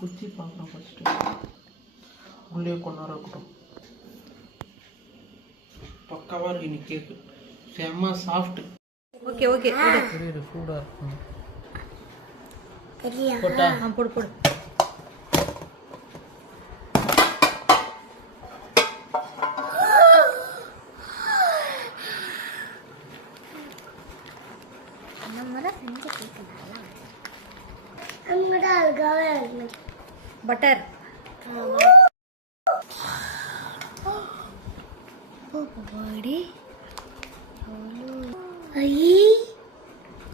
குச்சி பார்க்குறோம் ஃபஸ்ட்டு. உள்ளே கொஞ்ச நேரம் இருக்கட்டும். பக்காவாக இருக்கு இன்னைக்கு கேக்கு. செம்ம சாஃப்ட். ஓகே ஓகே சரி சூடாக இருக்கும். போட்டா போடு போடு. பட்டர்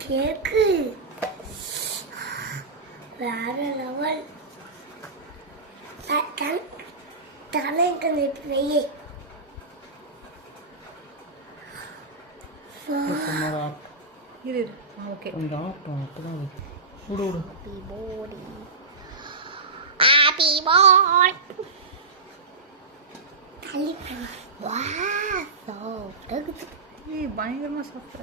கேக்கு வேற லெவல். தலைக்கு வெய்யே இரு ஓகே கொஞ்சம் ஆகட்டும். அப்போதான் விடு விடு. ஹாப்பி பர்த்டே ஹாப்பி வா சாப்பிட்டு ஏய் பயங்கரமா சாப்பிட்ற.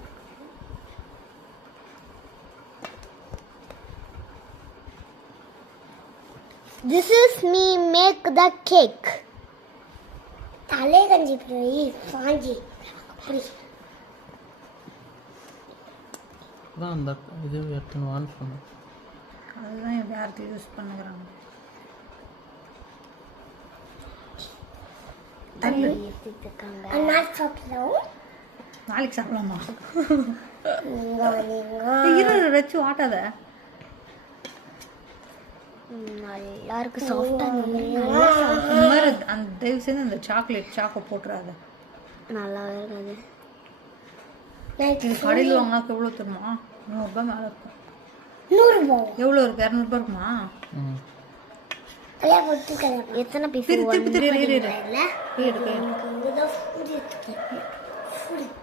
This is me make the cake. தலை கஞ்சி போய் சாஞ்சி அப்படி தான் அந்த இது எடுத்துன்னு ஆன் பண்ணு. அதுதான் யாருக்கு யூஸ் பண்ணுறாங்க. நாளைக்கு சாப்பிடலாம். நாளைக்கு சாப்பிடலாமா? இரு வச்சு ஆட்டாத. நல்லா இருக்கு சாஃப்டா. அந்த தயவு செய்து அந்த சாக்கோ போட்டுறாத. நல்லாவே இருக்காது. இது கடையில் வாங்கினா எவ்வளோ தருமா? 100 ரூபாய் மேலே இருக்கும். 100 ரூபாய் எவ்வளோ இருக்கு? 200 ரூபாய் இருக்குமா? எத்தனை பீஸ்? திருப்பி எனக்கு